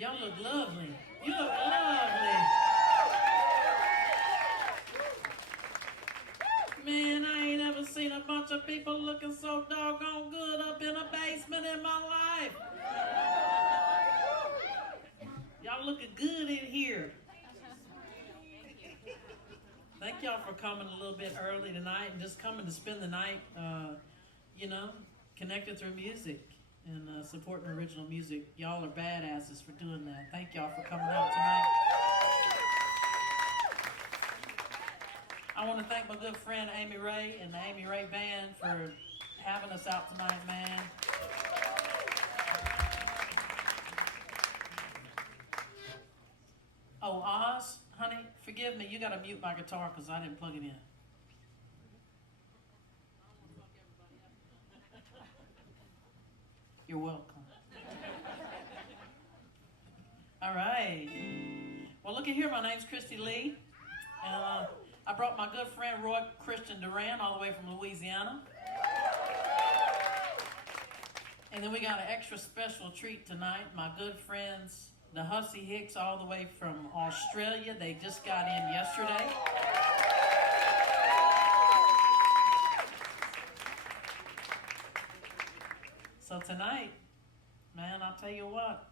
Y'all look lovely. You look lovely. Man, I ain't ever seen a bunch of people looking so doggone good up in a basement in my life. Y'all looking good in here. Thank y'all for coming a little bit early tonight and just coming to spend the night, connected through music and supporting original music. Y'all are badasses for doing that. Thank y'all for coming out tonight. I want to thank my good friend Amy Ray and the Amy Ray Band for having us out tonight, man. Oh, Oz, honey, forgive me. You got to mute my guitar because I didn't plug it in. You're welcome. All right. Well, look at here. My name's Kristy Lee. And I brought my good friend Roy Christian Duran all the way from Louisiana. And then we got an extra special treat tonight. My good friends, the Hussey Hicks, all the way from Australia. They just got in yesterday. So tonight, man, I'll tell you what,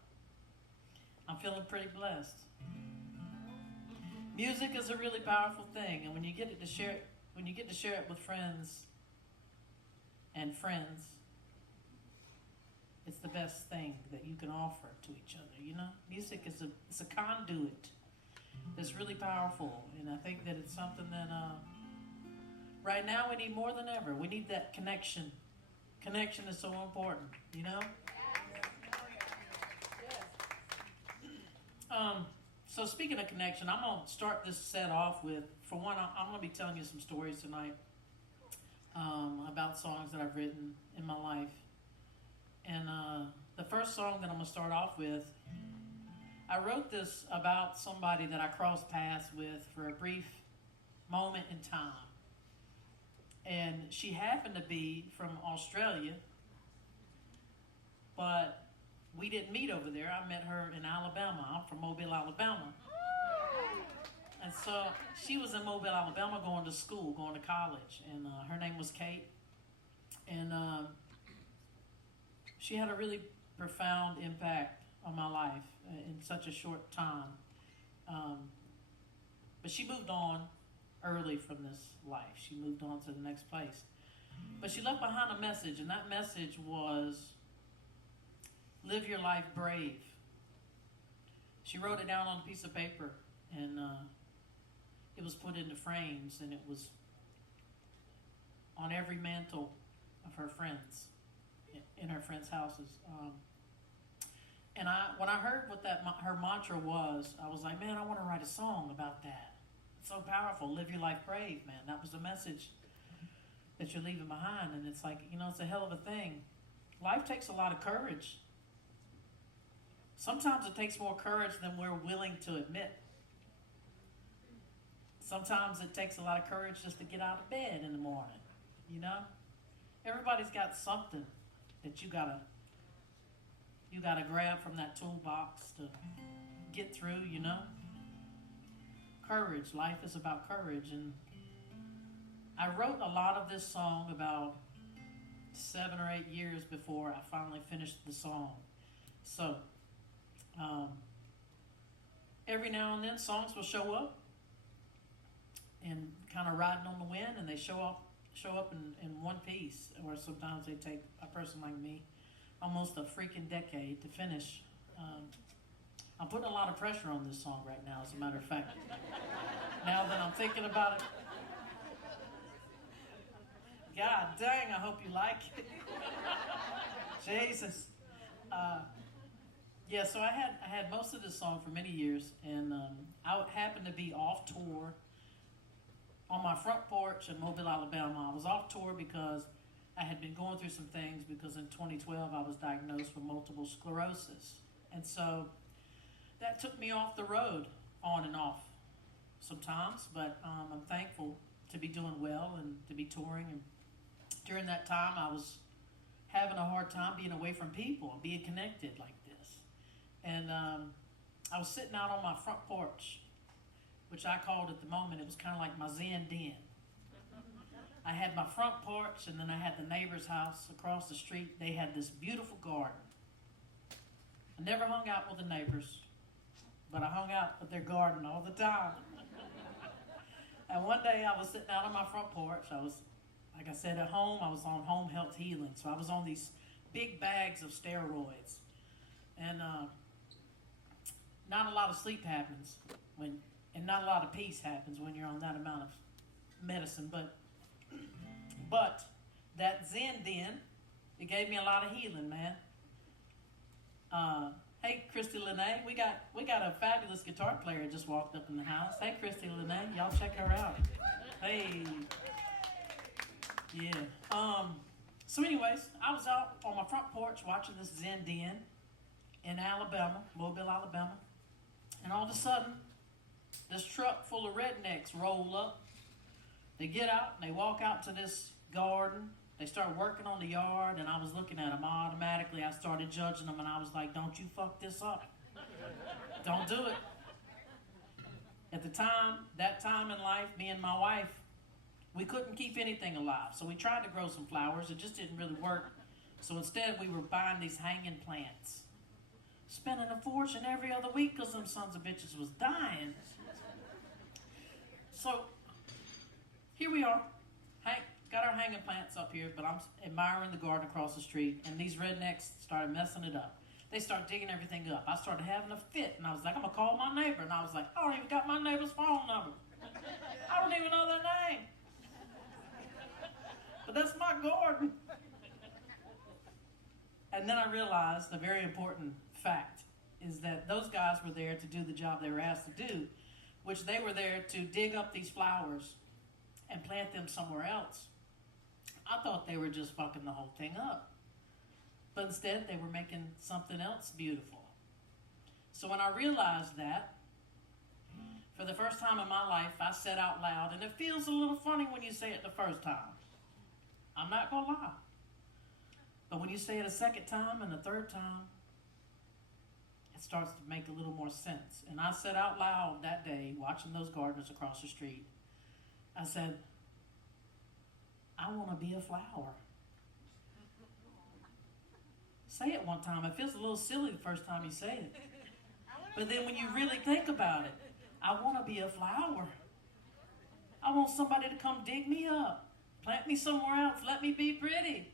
I'm feeling pretty blessed. Music is a really powerful thing, and when you get to share it with friends and friends, it's the best thing that you can offer to each other. You know, music is a conduit that's really powerful, and I think that it's something that right now we need more than ever. We need that connection. Connection is so important, you know. So speaking of connection, I'm going to start this set off with, for one, I'm going to be telling you some stories tonight about songs that I've written in my life. And the first song that I'm going to start off with, I wrote this about somebody that I crossed paths with for a brief moment in time. And she happened to be from Australia, but we didn't meet over there. I met her in Alabama. I'm from Mobile, Alabama. And so she was in Mobile, Alabama going to school, going to college. And her name was Kate. And she had a really profound impact on my life in such a short time. But she moved on early from this life. She moved on to the next place. But she left behind a message, and that message was, live your life brave. She wrote it down on a piece of paper, and it was put into frames, and it was on every mantle of her friends, in her friends' houses. And when I heard what her mantra was, I was like, man, I want to write a song about that. It's so powerful. Live your life brave, man. That was the message that you're leaving behind. And it's like, it's a hell of a thing. Life takes a lot of courage. Sometimes it takes more courage than we're willing to admit. Sometimes it takes a lot of courage just to get out of bed in the morning, you know? Everybody's got something that you gotta grab from that toolbox to get through, you know? Courage. Life is about courage. And I wrote a lot of this song about 7 or 8 years before I finally finished the song. So, every now and then songs will show up and kind of riding on the wind, and they show up in one piece, or sometimes they take a person like me almost a freaking decade to finish. I'm putting a lot of pressure on this song right now, as a matter of fact. Now that I'm thinking about it, God dang, I hope you like it. Jesus. Yeah, so I had most of this song for many years, and I happened to be off tour on my front porch in Mobile, Alabama. I was off tour because I had been going through some things, because in 2012 I was diagnosed with multiple sclerosis. And so that took me off the road on and off sometimes, but I'm thankful to be doing well and to be touring. And during that time I was having a hard time being away from people and being connected like this. And I was sitting out on my front porch, which I called at the moment, it was kind of like my Zen den. I had my front porch, and then I had the neighbor's house across the street. They had this beautiful garden. I never hung out with the neighbors, but I hung out with their garden all the time. And one day I was sitting out on my front porch. I was, like I said, at home. I was on home health healing. So I was on these big bags of steroids. And not a lot of sleep happens and not a lot of peace happens when you're on that amount of medicine. But that Zen den, it gave me a lot of healing, man. Hey, Kristy Lene, we got a fabulous guitar player just walked up in the house. Hey, Kristy Lene, y'all check her out. Hey, yeah. So, anyways, I was out on my front porch watching this Zen den in Alabama, Mobile, Alabama, and all of a sudden, this truck full of rednecks roll up. They get out and they walk out to this garden. They start working on the yard, and I was looking at them automatically. I started judging them, and I was like, don't you fuck this up. Don't do it. At that time in life, me and my wife, we couldn't keep anything alive. So we tried to grow some flowers. It just didn't really work. So instead, we were buying these hanging plants. Spending a fortune every other week because them sons of bitches was dying. So here we are. Got our hanging plants up here, but I'm admiring the garden across the street, and these rednecks started messing it up. They started digging everything up. I started having a fit, and I was like, I'm going to call my neighbor. And I was like, I don't even got my neighbor's phone number. I don't even know their name. But that's my garden. And then I realized a very important fact is that those guys were there to do the job they were asked to do, which they were there to dig up these flowers and plant them somewhere else. I thought they were just fucking the whole thing up. But instead, they were making something else beautiful. So when I realized that, for the first time in my life, I said out loud, and it feels a little funny when you say it the first time. I'm not going to lie. But when you say it a second time and a third time, it starts to make a little more sense. And I said out loud that day, watching those gardeners across the street, I said, I want to be a flower. Say it one time. It feels a little silly the first time you say it. But then when you really think about it, I want to be a flower. I want somebody to come dig me up, plant me somewhere else, let me be pretty.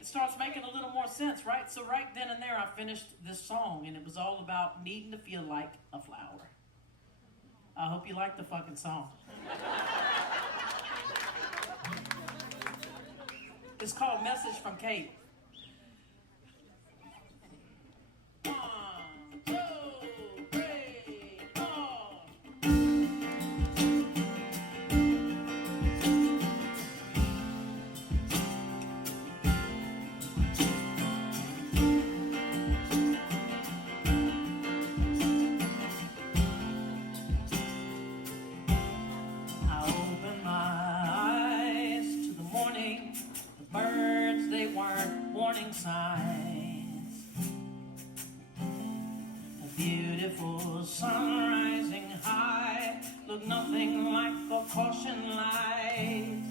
It starts making a little more sense, right? So right then and there, I finished this song, and it was all about needing to feel like a flower. I hope you like the fucking song. It's called Message from Kate. 1, 2, 3, 4. I opened my eyes to the morning. The birds, they weren't warning signs. A beautiful sun rising high looked nothing like a caution light.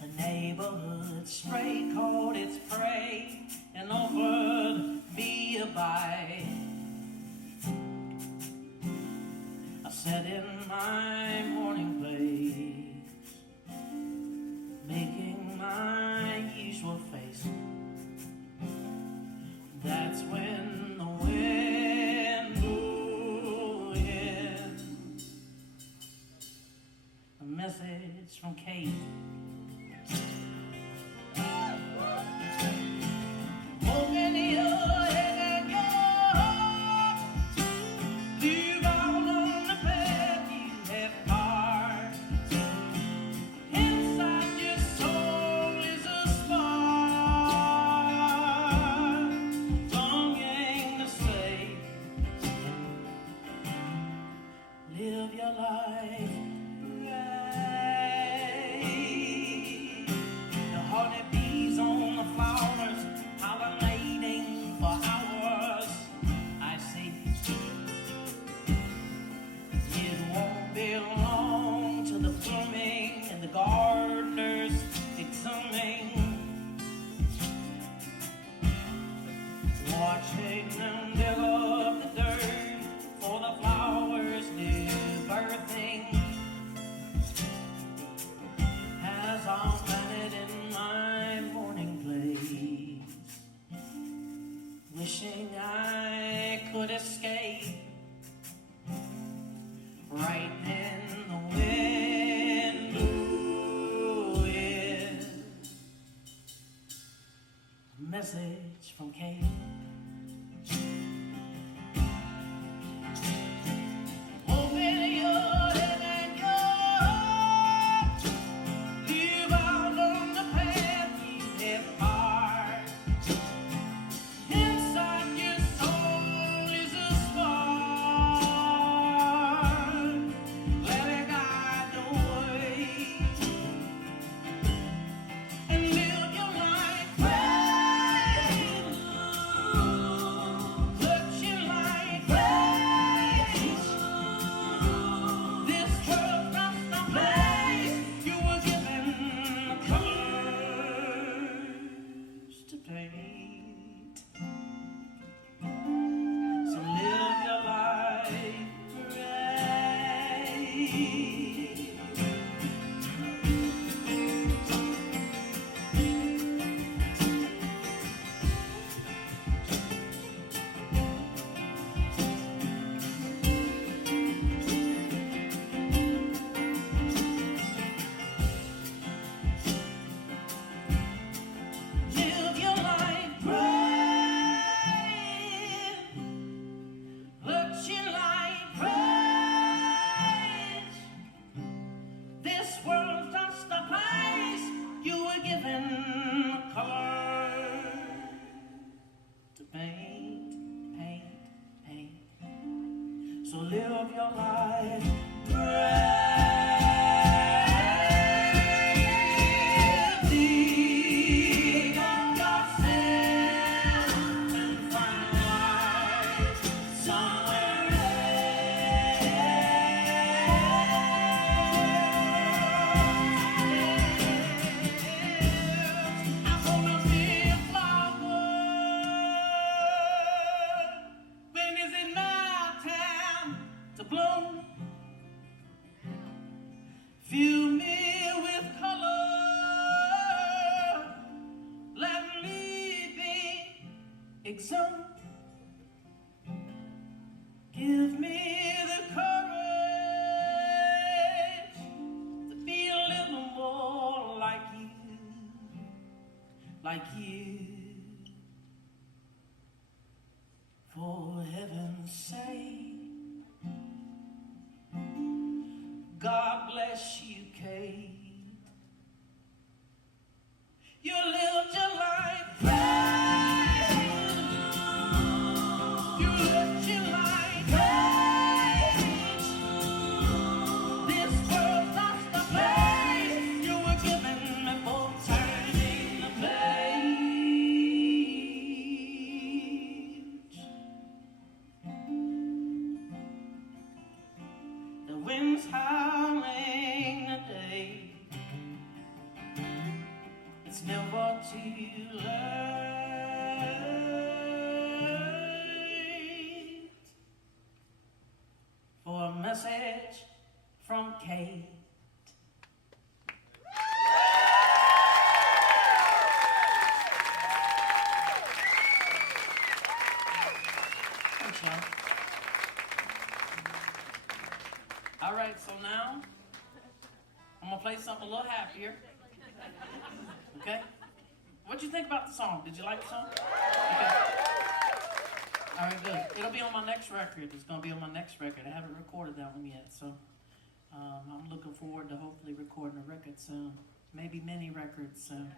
The neighborhood stray caught its prey and offered me a bite. I sat in my morning place, making my usual face. That's when the wind blew in. A message from Kate. Open your head and your heart. Live out on the path you have carved. wishing I could escape right when the wind blew in. A message from Kate. Open your head and your heart. Live out on the path you have hard. Inside your soul is a spark. Let it guide the way. And live your life brave. Let your light blaze. This world's not the place you were given the colors to paint. So live your life brave. Live your life brave. Let your light blaze. This world's just a place you were given color to paint, paint, paint. So live your life brave. Dig up yourself and find life somewhere else. I wanna be a flower. When is it my time to bloom? Fill me with color. Let me be exhumed. Give me the courage to be a little more like you, like you. For heaven's sake, God bless you, Kate. You lived your life brave. You lived your life brave. This world's not the place you were given for turning the page. The wind's howling today. It's never too late for a message from Kate. Thanks, y'all. All right, so now I'm gonna play something a little happier. Okay? What'd you think about the song? Did you like the song? Okay. All right, good. It'll be on my next record. It's gonna be on my next record. I haven't recorded that one yet, so I'm looking forward to hopefully recording a record soon. Maybe many records soon.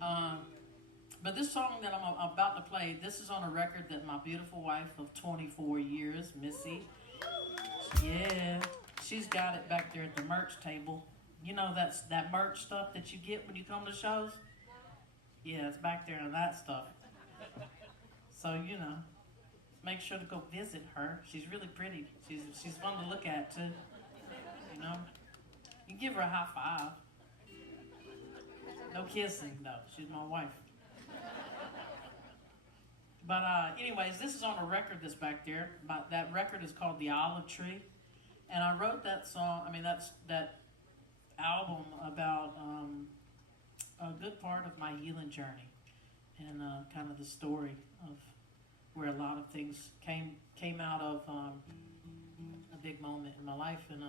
But this song that I'm about to play, this is on a record that my beautiful wife of 24 years, Missy, yeah, she's got it back there at the merch table. You know that merch stuff that you get when you come to shows? Yeah, it's back there in that stuff. So, you know, make sure to go visit her. She's really pretty. She's fun to look at, too. You know? You can give her a high five. No kissing, though. She's my wife. But anyways, this is on a record that's back there. That record is called The Olive Tree. And I wrote that song, that album about a good part of my healing journey. and kind of the story of where a lot of things came out of a big moment in my life. And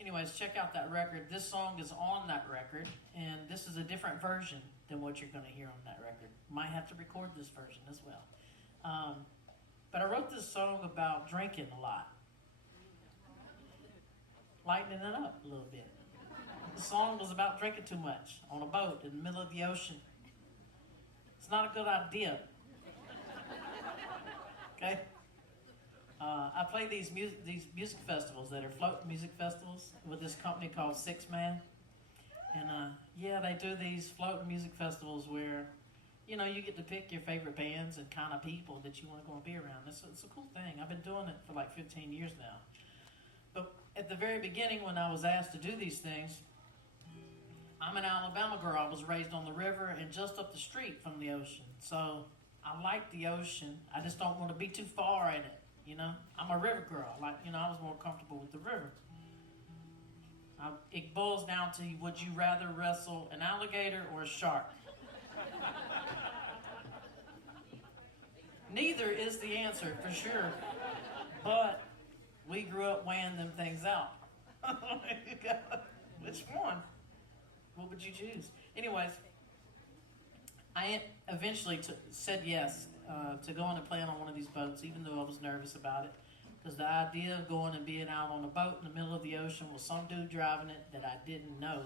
anyways, check out that record. This song is on that record, and this is a different version than what you're going to hear on that record. Might have to record this version as well. But I wrote this song about drinking a lot, lightening it up a little bit. The song was about drinking too much on a boat in the middle of the ocean. It's not a good idea. Okay? I play these music festivals that are float music festivals with this company called Six Man. And yeah, they do these float music festivals where, you know, you get to pick your favorite bands and kind of people that you want to go and be around. It's a cool thing. I've been doing it for like 15 years now. But at the very beginning, when I was asked to do these things, I'm an Alabama girl. I was raised on the river and just up the street from the ocean. So I like the ocean. I just don't want to be too far in it, you know. I'm a river girl. Like, you know, I was more comfortable with the river. It boils down to, would you rather wrestle an alligator or a shark? Neither is the answer, for sure. But we grew up weighing them things out. Which one? What would you choose? Anyways, I eventually said yes to going and playing on one of these boats, even though I was nervous about it. Because the idea of going and being out on a boat in the middle of the ocean with some dude driving it that I didn't know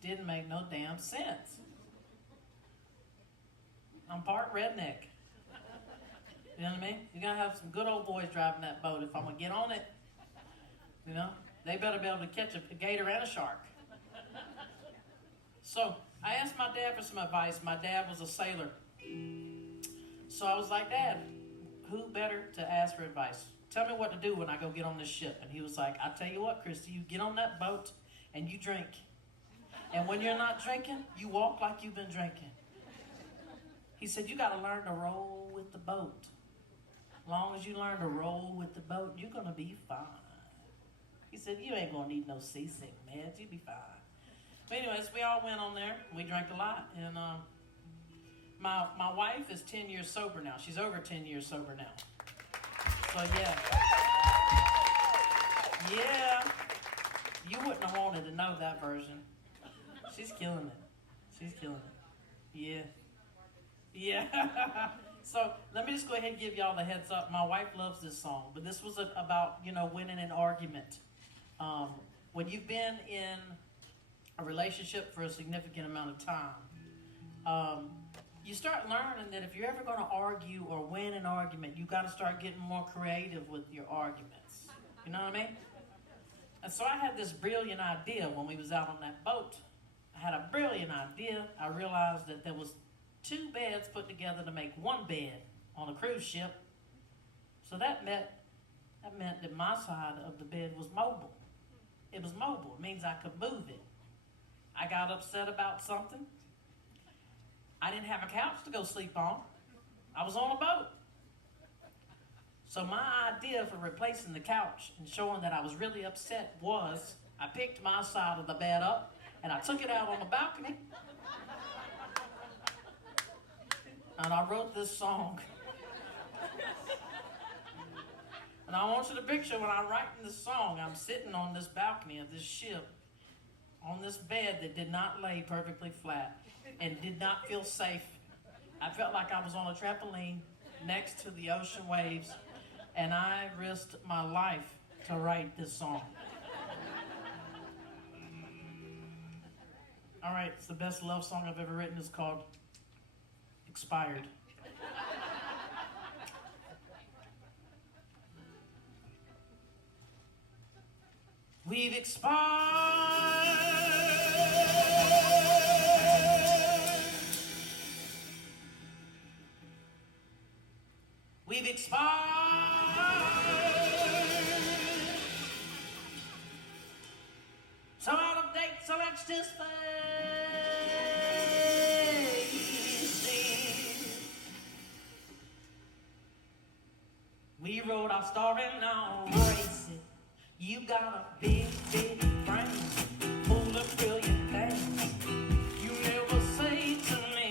didn't make no damn sense. I'm part redneck. You know what I mean? You're going to have some good old boys driving that boat. If I'm going to get on it, you know, they better be able to catch a gator and a shark. So I asked my dad for some advice. My dad was a sailor. So I was like, Dad, who better to ask for advice? Tell me what to do when I go get on this ship. And he was like, I tell you what, Kristy, you get on that boat and you drink. And when you're not drinking, you walk like you've been drinking. He said, you got to learn to roll with the boat. As long as you learn to roll with the boat, you're going to be fine. He said, you ain't going to need no seasick meds. You'll be fine. But anyways, we all went on there. We drank a lot. And my wife is 10 years sober now. She's over 10 years sober now. So yeah. Yeah. You wouldn't have wanted to know that version. She's killing it. She's killing it. Yeah. Yeah. So let me just go ahead and give y'all the heads up. My wife loves this song, but this was about, you know, winning an argument. When you've been in a relationship for a significant amount of time, you start learning that if you're ever going to argue or win an argument, you got to start getting more creative with your arguments. You know what I mean? And so I had this brilliant idea when we was out on that boat. I had a brilliant idea. I realized that there was 2 beds put together to make 1 bed on a cruise ship. So that meant that my side of the bed was mobile. It was mobile. It means I could move it. I got upset about something. I didn't have a couch to go sleep on. I was on a boat. So my idea for replacing the couch and showing that I was really upset was I picked my side of the bed up and I took it out on the balcony. And I wrote this song. And I want you to picture when I'm writing this song, I'm sitting on this balcony of this ship on this bed that did not lay perfectly flat and did not feel safe. I felt like I was on a trampoline next to the ocean waves, and I risked my life to write this song. All right, it's the best love song I've ever written. It's called Expired. We've expired. We've expired. So out of date, so let's just face it. We wrote our story, now embrace it. You got a big, big brain, full of brilliant things you never say to me.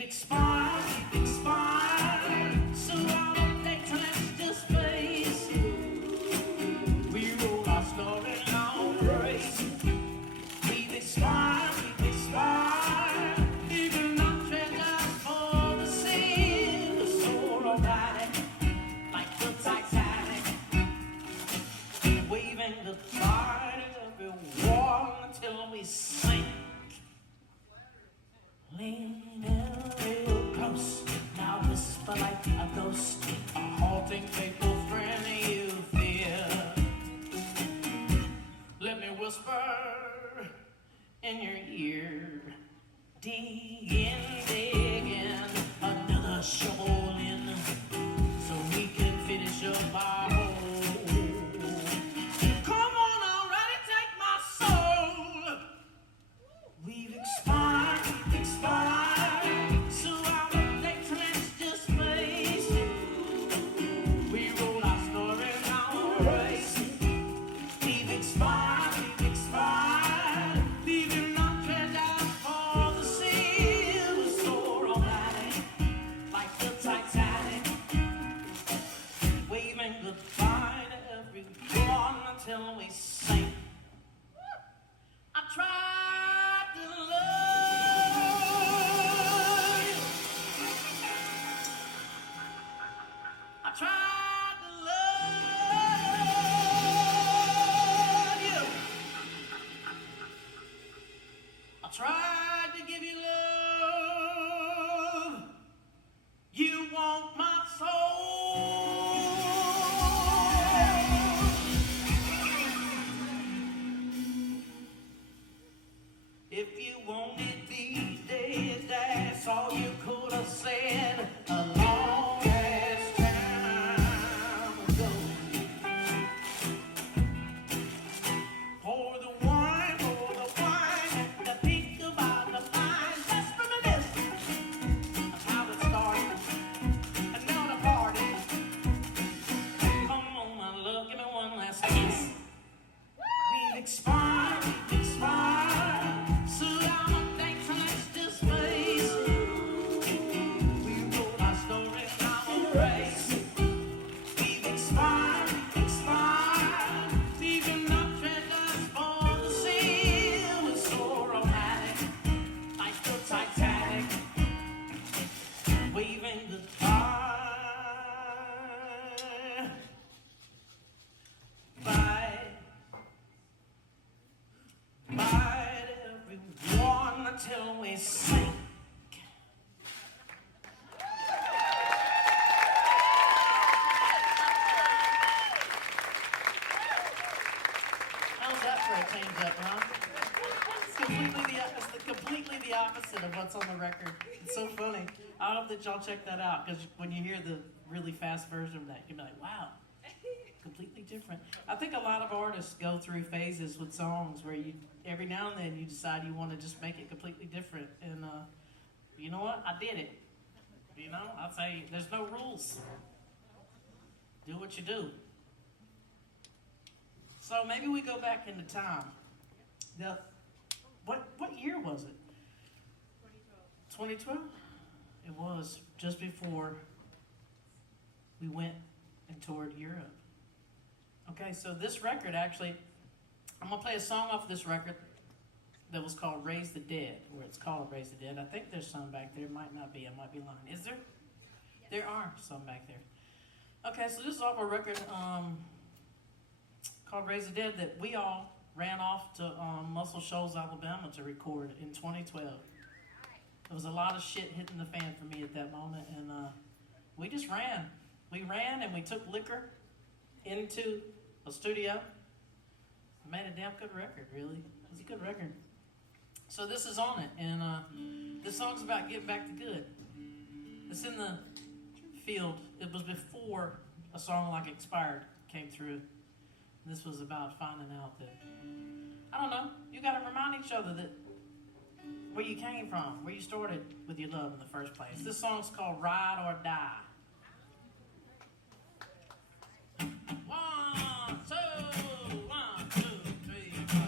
we've expired. So I don't think let's just face it. We roll our story in our race. We've expired, we've expired. Even our treasures for the sea. We're so romantic, like the Titanic, waving goodbye to everyone until we sink. Lean in real close, now whisper like a ghost, a haunting faithful friend you fear. Let me whisper in your ear, dig in, another shovel in, so we can finish up our hole. Come on already, take my soul. We've expired, we've expired, so I don't think let's just face it. We roll our story in our race. We've expired, leaving our treasures for the sea. We're so romantic, like the Titanic, waving goodbye to everyone until we sink. I tried to love you. I tried to love you. I tried to give you love. You want my soul. If you wanted these days, that's all you could have said a long ass time ago. Pour the wine, and think about the fine. Just reminisce of how it started, and now the party. Come on, my love, give me one last kiss. We've expired, we've expired. So I don't think let's just face it. We roll our story in our race. We've expired, leaving our treasures for the sea. We're so romantic, like the Titanic, waving goodbye. Bye. Bye to everyone until we sink. How's that for a change up, huh? It's completely the opposite of what's on the record. It's so funny. I hope that y'all check that out, because when you hear the really fast version of that, you'll be like, wow. Completely different. I think a lot of artists go through phases with songs where you, every now and then, you decide you want to just make it completely different. And you know what? I did it. You know, I'll say there's no rules. Do what you do. So maybe we go back into time. What year was it? 2012. 2012? It was just before we went and toured Europe. Okay, so this record actually, I'm going to play a song off this record that was called Raise the Dead, or it's called Raise the Dead. I think there's some back there. Might not be. I might be lying. Is there? Yes. There are some back there. Okay, so this is off a record called Raise the Dead that we all ran off to Muscle Shoals, Alabama to record in 2012. There was a lot of shit hitting the fan for me at that moment, and we just ran. We ran and we took liquor into a studio. Made a damn good record, really. It was a good record. So this is on it, and this song's about getting back to good. It's in the field. It was before a song like Expired came through. This was about finding out that, I don't know, you got to remind each other that where you came from, where you started with your love in the first place. This song's called Ride or Die. 1, 2, 1, 2, 3, 4.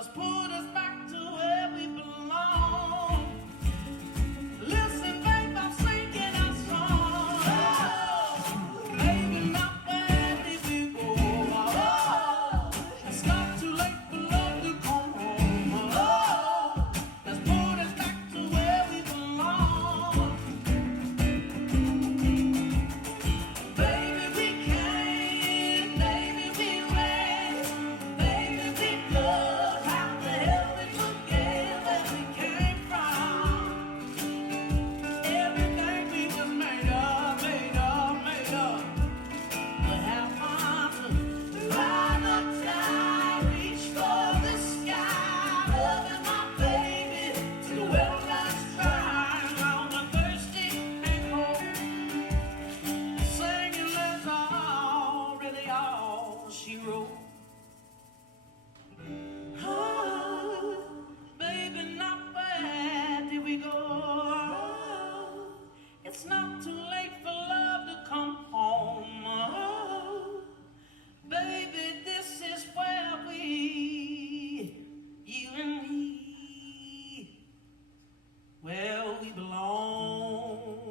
must put us back to where we belong. Listen, babe, I'm singing our song. Oh, baby, not where did we go? Oh, it's not too late for love to come home. Oh, let's put us back to where we belong. Baby, we came, baby, we went, baby, we loved. How the hell we forget where we came from? Everything we just made up, made up, made up. But how fun to ride the tide, reach for the sky, loving my baby to the wilderness dry. On the thirsty and cold, singing that's all, really all she wrote. Oh, baby, not where did we go? It's not too late for love to come home. Oh, baby, this is where we, you and me, where we belong.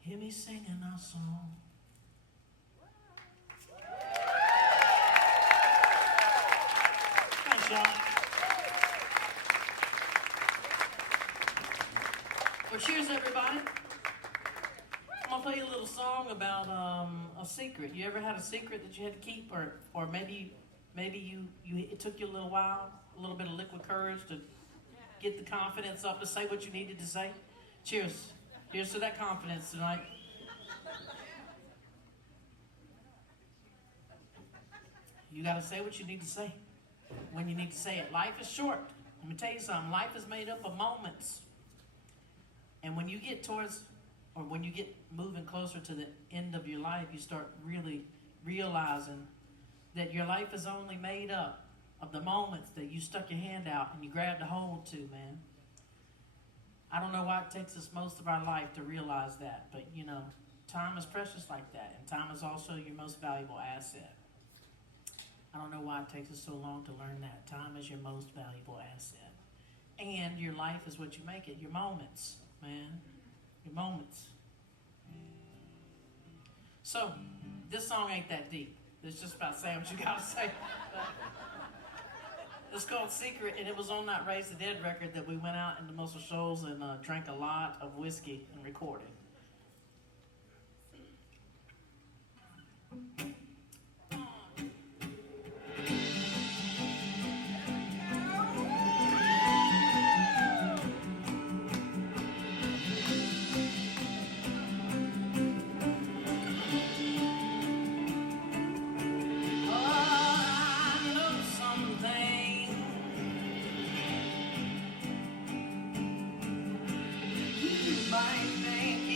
Hear me singing our song. Thanks, y'all. Well, cheers, everybody. I'm gonna play you a little song about a secret. You ever had a secret that you had to keep, or maybe it took you a little while, a little bit of liquid courage to get the confidence up to say what you needed to say? Cheers. Here's to that confidence tonight. You gotta say what you need to say when you need to say it. Life is short. Let me tell you something. Life is made up of moments. And when you get when you get moving closer to the end of your life, you start really realizing that your life is only made up of the moments that you stuck your hand out and you grabbed a hold to, man. I don't know why it takes us most of our life to realize that, but you know, time is precious like that, and time is also your most valuable asset. I don't know why it takes us so long to learn that. Time is your most valuable asset. And your life is what you make it. Your moments, man. Your moments. So, this song ain't that deep. It's just about saying what you gotta say. It's called Secret, and it was on that Raise the Dead record that we went out into Muscle Shoals and drank a lot of whiskey and recorded. Might think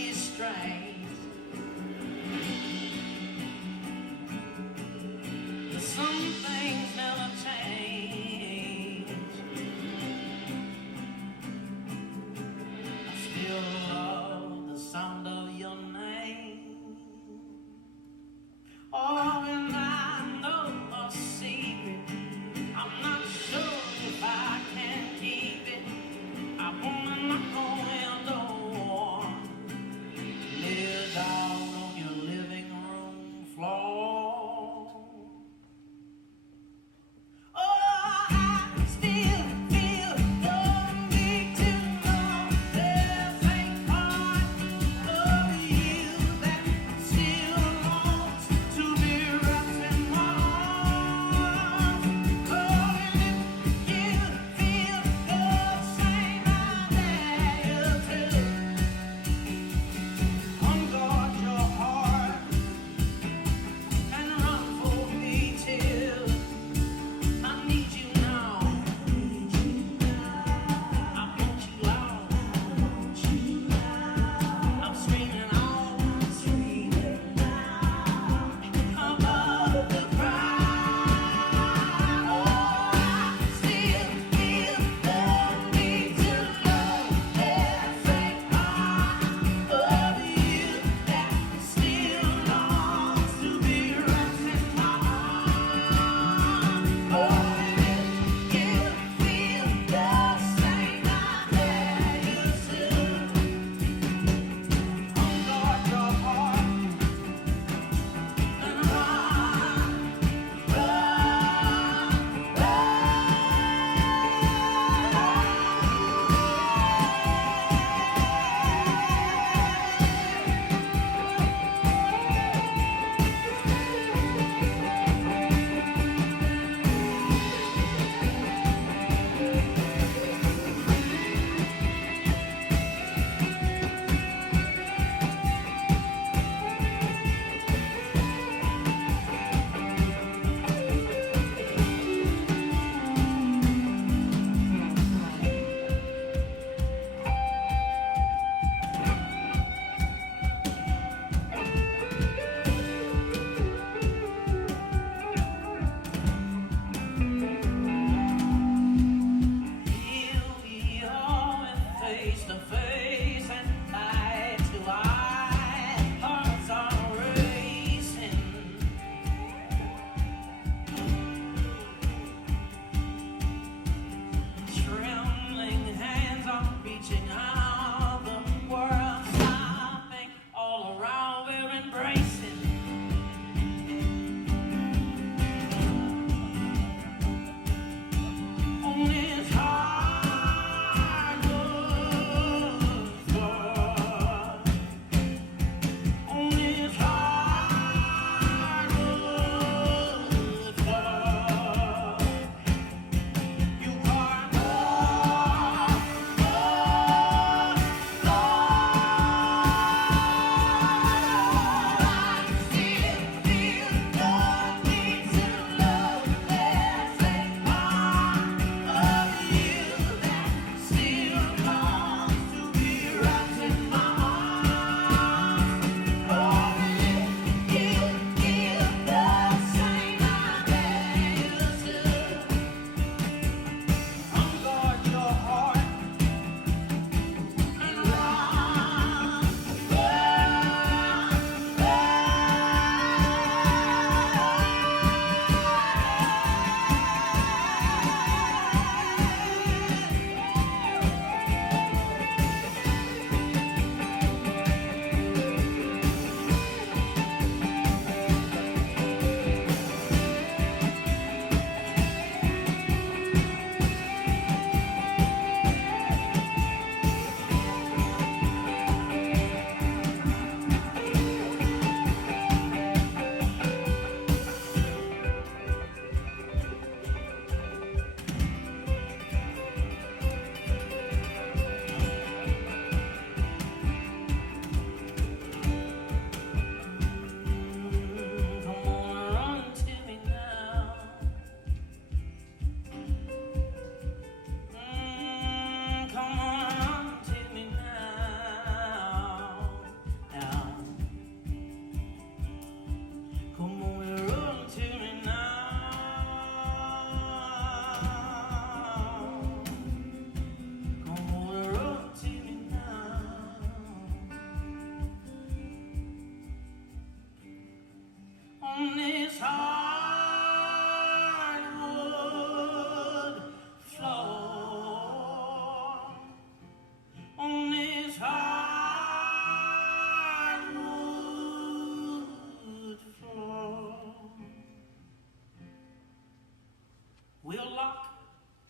we'll lock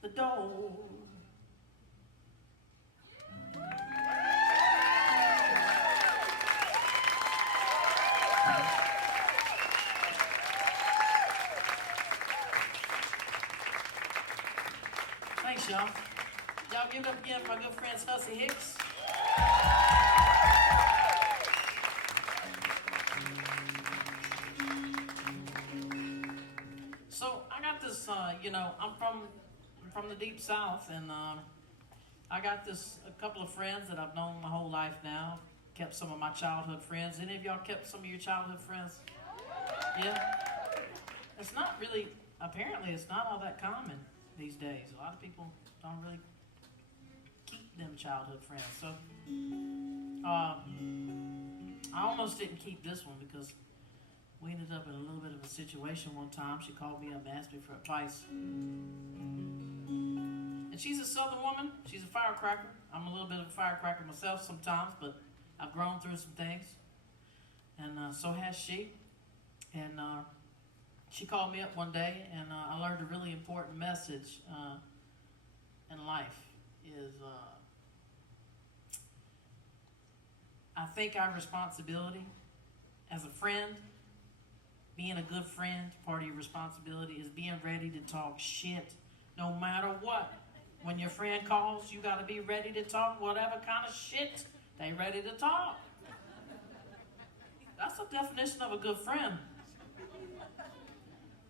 the door. Thanks, y'all. Y'all give it up again for my good friend Hussey Hicks. So I got this, I'm from the deep south, and I got a couple of friends that I've known my whole life now. Kept some of my childhood friends. Any of y'all kept some of your childhood friends? Yeah? It's not really, apparently it's not all that common these days. A lot of people don't really keep them childhood friends. So I almost didn't keep this one because we ended up in a little bit of a situation one time. She called me up and asked me for advice. And she's a Southern woman. She's a firecracker. I'm a little bit of a firecracker myself sometimes, but I've grown through some things. And so has she. And she called me up one day, and I learned a really important message in life is I think our responsibility as a friend, being a good friend, part of your responsibility is being ready to talk shit no matter what. When your friend calls, you got to be ready to talk whatever kind of shit they ready to talk. That's the definition of a good friend.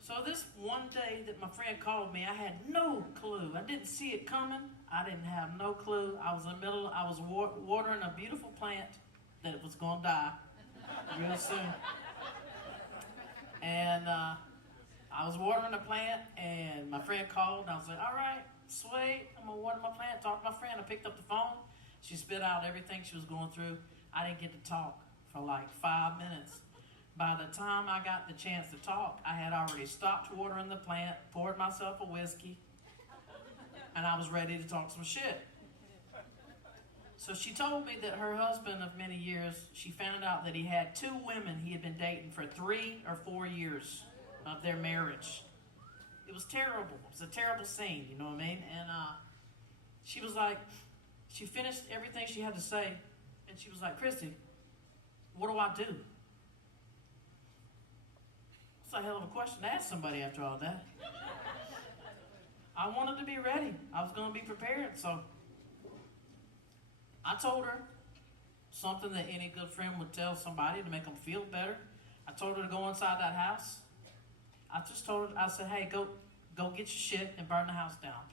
So this one day that my friend called me, I had no clue. I didn't see it coming. I didn't have no clue. I was watering a beautiful plant that was going to die real soon. And I was watering the plant, and my friend called, and I was like, all right, sweet, I'm going to water my plant, talk to my friend. I picked up the phone. She spit out everything she was going through. I didn't get to talk for like 5 minutes. By the time I got the chance to talk, I had already stopped watering the plant, poured myself a whiskey, and I was ready to talk some shit. So she told me that her husband of many years, she found out that he had 2 women he had been dating for 3 or 4 years of their marriage. It was terrible. It was a terrible scene, you know what I mean? And she was like, she finished everything she had to say, and she was like, Kristy, what do I do? It's a hell of a question to ask somebody after all that. I wanted to be ready. I was going to be prepared, so I told her something that any good friend would tell somebody to make them feel better. I told her to go inside that house. I just told her, I said, hey, go get your shit and burn the house down.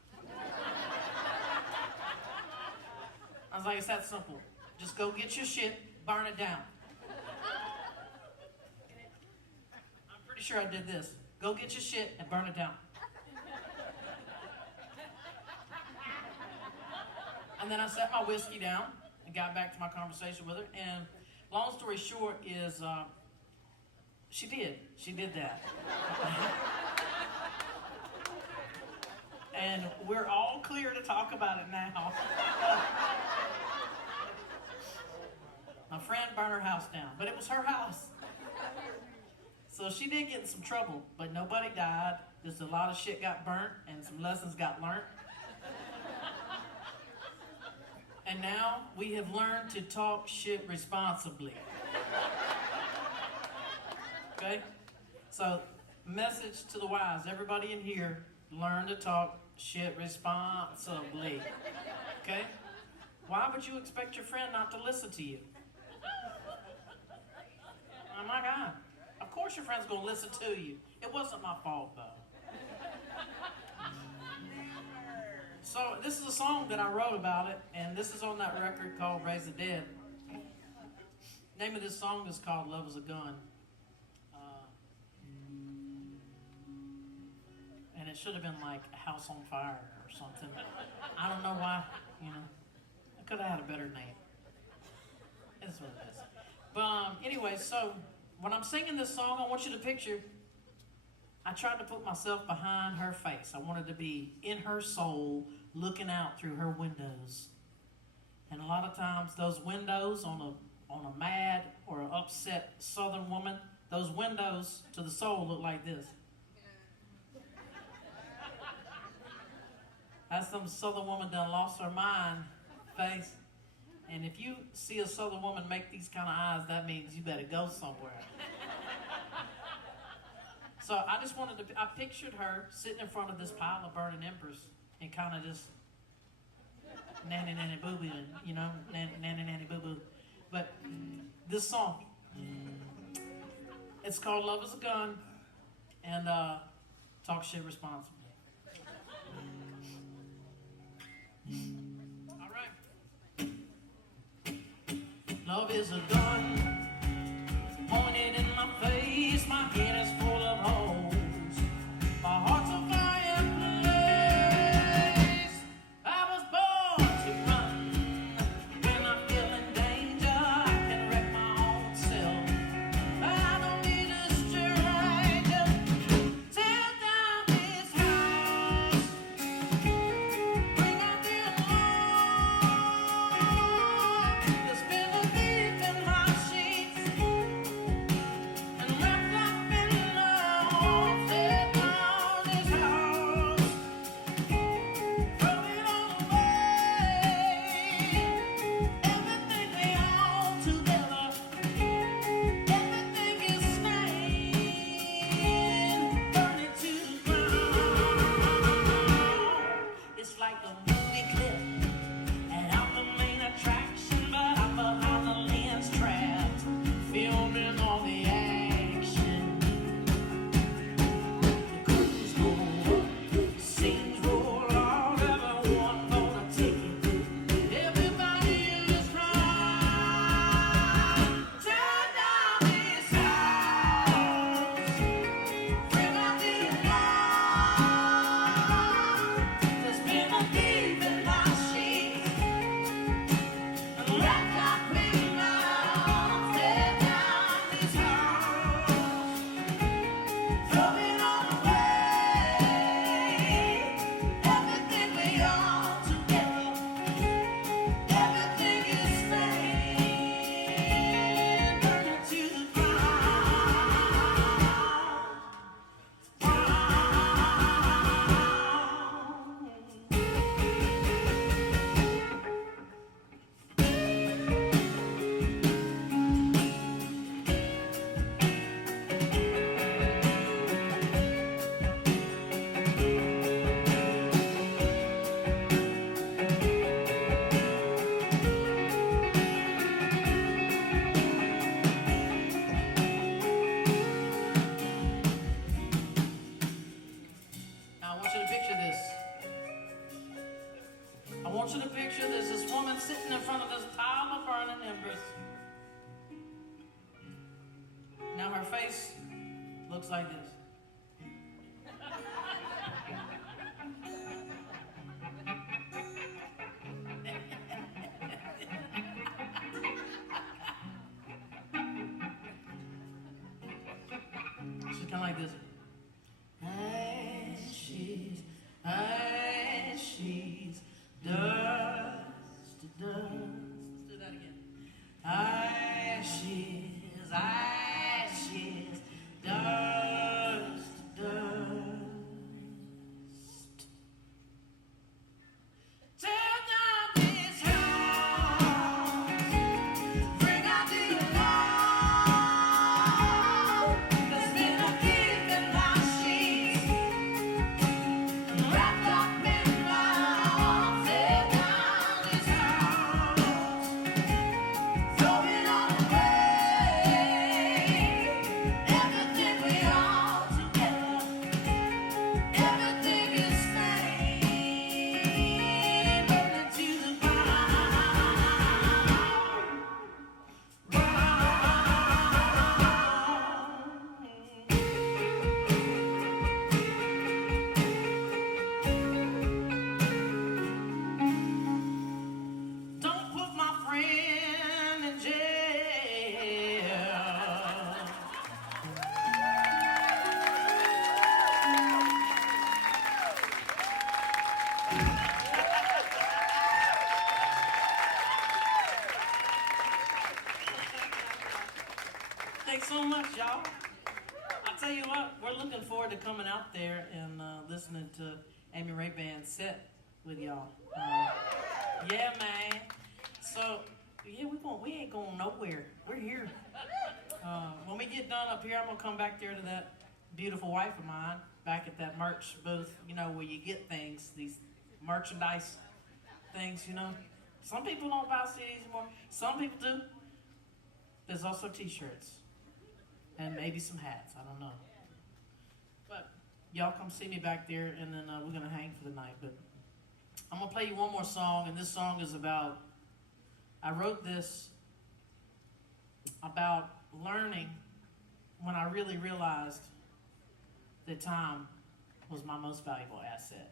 I was like, it's that simple. Just go get your shit, burn it down. I'm pretty sure I did this. Go get your shit and burn it down. And then I set my whiskey down and got back to my conversation with her. And long story short is, she did that. And we're all clear to talk about it now. My friend burned her house down, but it was her house. So she did get in some trouble, but nobody died. Just a lot of shit got burnt and some lessons got learned. And now we have learned to talk shit responsibly. Okay? So, message to the wise. Everybody in here, learn to talk shit responsibly. Okay? Why would you expect your friend not to listen to you? Oh my God. Of course your friend's going to listen to you. It wasn't my fault, though. So this is a song that I wrote about it, and this is on that record called Raise the Dead. The name of this song is called Love is a Gun. And it should have been like House on Fire or something. I don't know why, I could have had a better name. That's what it is. But anyway, so when I'm singing this song, I want you to picture, I tried to put myself behind her face. I wanted to be in her soul, looking out through her windows. And a lot of times those windows on a mad or upset Southern woman, those windows to the soul look like this. some southern woman done lost her mind face. And if you see a southern woman make these kind of eyes, that means you better go somewhere. So I just wanted to, I pictured her sitting in front of this pile of burning embers and kind of just nanny nanny boo boo, you know, nanny nanny boo boo. But this song, it's called Love is a Gun, and talk shit responsibly. All right. Love is a gun, pointed in my face, my head is full of holes, my heart's a fireplace. I was born to run, when I feel in danger, I can wreck my own self. I don't need a stranger, tear down this house, bring out the alarm. There's been a thief in my sheets, and wrapped up in love, tear down this house, throw it all away. Everything we own together, everything is stained, burn it to the ground. It's like a movie clip, and I'm the main attraction, but I'm behind the lens trapped, filming all the action. The curtains go up, scenes roll on, everyone gonna take it. Everybody is right. Tear down this house, bring out the alarm. There's been a thief in my sheets, and wrapped up in love. Tear down this house, throw it all away. Everything we own together, everything is stained, burn it to the Now I want you to picture this. I want you to picture this woman sitting in front of this pile of burning embers. Now her face looks like this. She's kind of like this. Ashes, ashes, dust to dust. Let's do that again. Ashes, ashes, dust to dust. Tear down this house, bring out the alarm. There's been a thief in my sheets, wrapped up in love. Tear down this house, throw it all away. Everything we own together, everything is stained, burn it to the Don't put my friend in jail. Thanks so much, y'all. I tell you what, we're looking forward to coming out there and listening to Amy Ray Band's set with y'all. Yeah, man. So, yeah, we ain't going nowhere. We're here. When we get done up here, I'm going to come back there to that beautiful wife of mine, back at that merch booth, you know, where you get things, these merchandise things, you know. Some people don't buy CDs anymore. Some people do. There's also t-shirts and maybe some hats. I don't know. But y'all come see me back there, and then we're going to hang for the night. But I'm going to play you one more song, and this song is about, I wrote this about learning when I really realized that time was my most valuable asset.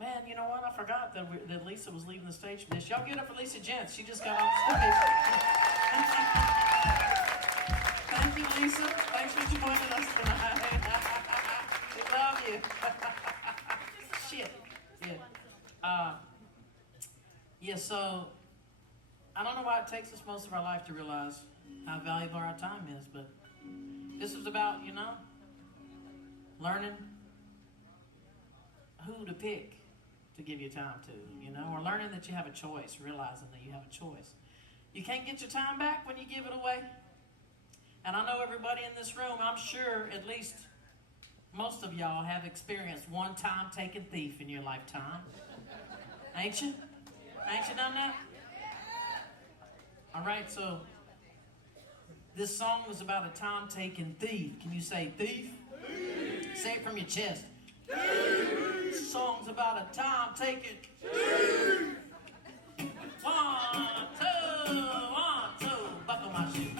Man, you know what? I forgot that Lisa was leaving the stage for this. Y'all get up for Lisa Gents. She just got off the stage. Thank you, Lisa. Thanks for joining us tonight. We love you. Shit. Yeah, so I don't know why it takes us most of our life to realize how valuable our time is, but this is about, you know, learning who to pick to give your time to, you know, or learning that you have a choice, realizing that you have a choice. You can't get your time back when you give it away. And I know everybody in this room, I'm sure at least most of y'all have experienced one time-taking thief in your lifetime. Ain't you? Ain't you done that? All right, so this song was about a time-taking thief. Can you say thief? Thief. Say it from your chest. This song's about a time-taking. One, two, buckle my shoe.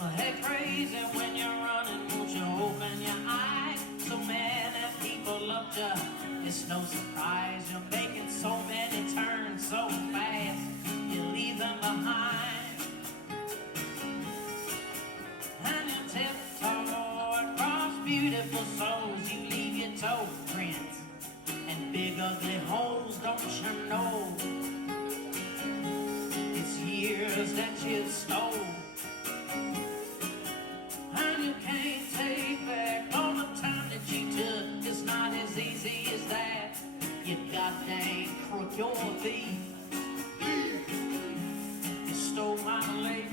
Well, hey, crazy when you're running, won't you open your eyes? So many people loved you. It's no surprise you're making so many turns so fast. You leave them behind, and you tiptoe across beautiful souls. You leave your toe prints and big ugly holes. Don't you know it's years that you stole, and you can't take back all the time that you took. It's not as easy as that. You goddamn crook, you're a thief. You stole my life,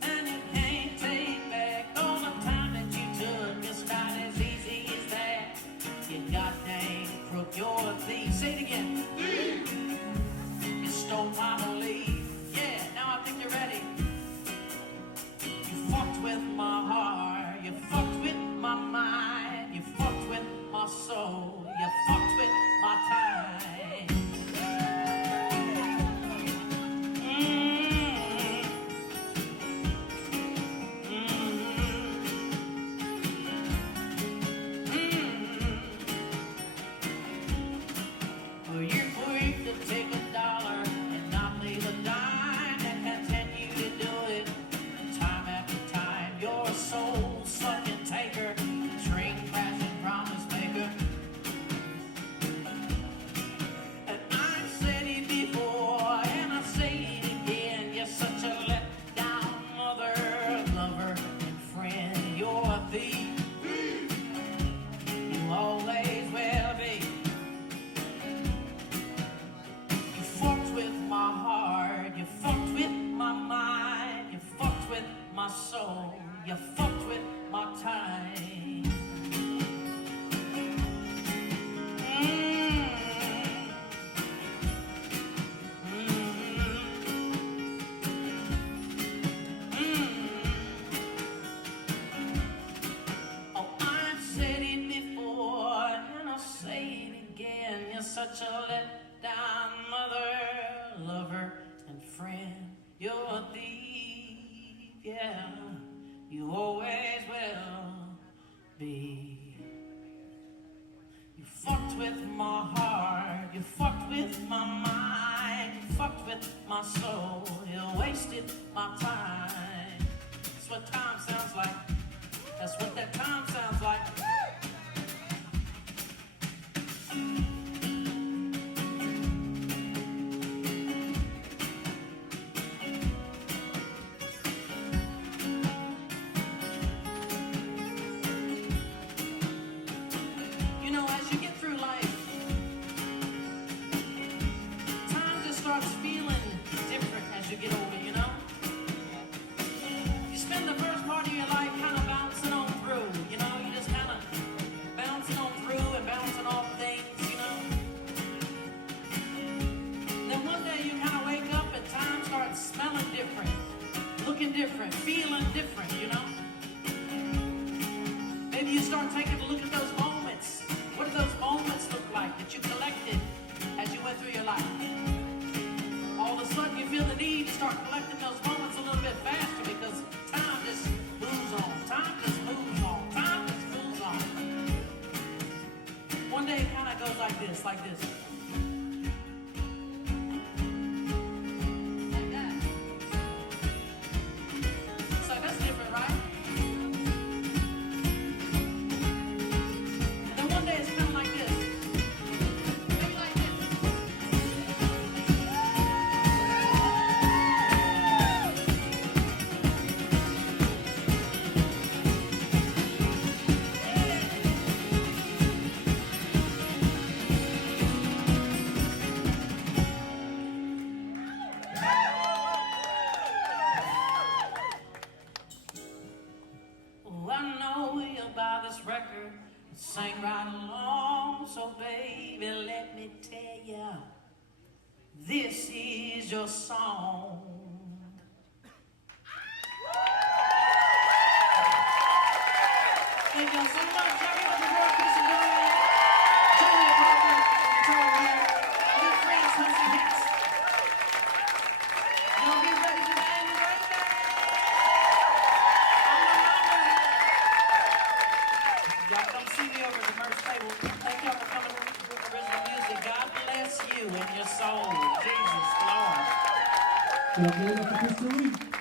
and you can't take back all the time that you took. It's not as easy as that. You goddamn crook, you're a thief. Say it again. You stole my belief. Yeah, now I think you're ready. You fucked with my heart. You fucked with my mind. You fucked with my soul. You fucked with my time. Well, you're quick to take $1 and not leave a dime, and continue to do it time after time. You're a soul-sucking taker, dream-crashing promise maker. And I've said it before, and I'll say it again. You're such a let-down mother, lover, and friend. You're a thief. You always will be. You fucked with my heart. You fucked with my mind. You fucked with my soul. You fucked with my time. Oh, I've said it before, and I'll say it again. You're such a let-down mother, lover, and friend. You're a thief, yeah. You always will be. You fucked with my heart. You fucked with my mind. You fucked with my soul. You wasted my time. That's what time sounds like. That's what different, feeling different, you know? Maybe you start taking a look at those moments. What do those moments look like that you collected as you went through your life? All of a sudden you feel the need to start collecting those moments a little bit faster because time just moves on. Time just moves on. Time just moves on. One day it kind of goes like this, like this. Like that. So that's different, right? And then one day it's kind of like this. Maybe like this. Oh, I know you'll buy this record and sing right along. So baby, let me tell ya, this is your song. Thank y'all so much. Y'all give up the world, Kristy, Joey Parker, Joey Ware, good friends, Hussy Hicks. Y'all get ready for the end right there. Y'all come see me over at the merch table. Thank y'all for coming with original music. God bless you and your soul. Jesus, Lord. Y'all give it up for Kristy.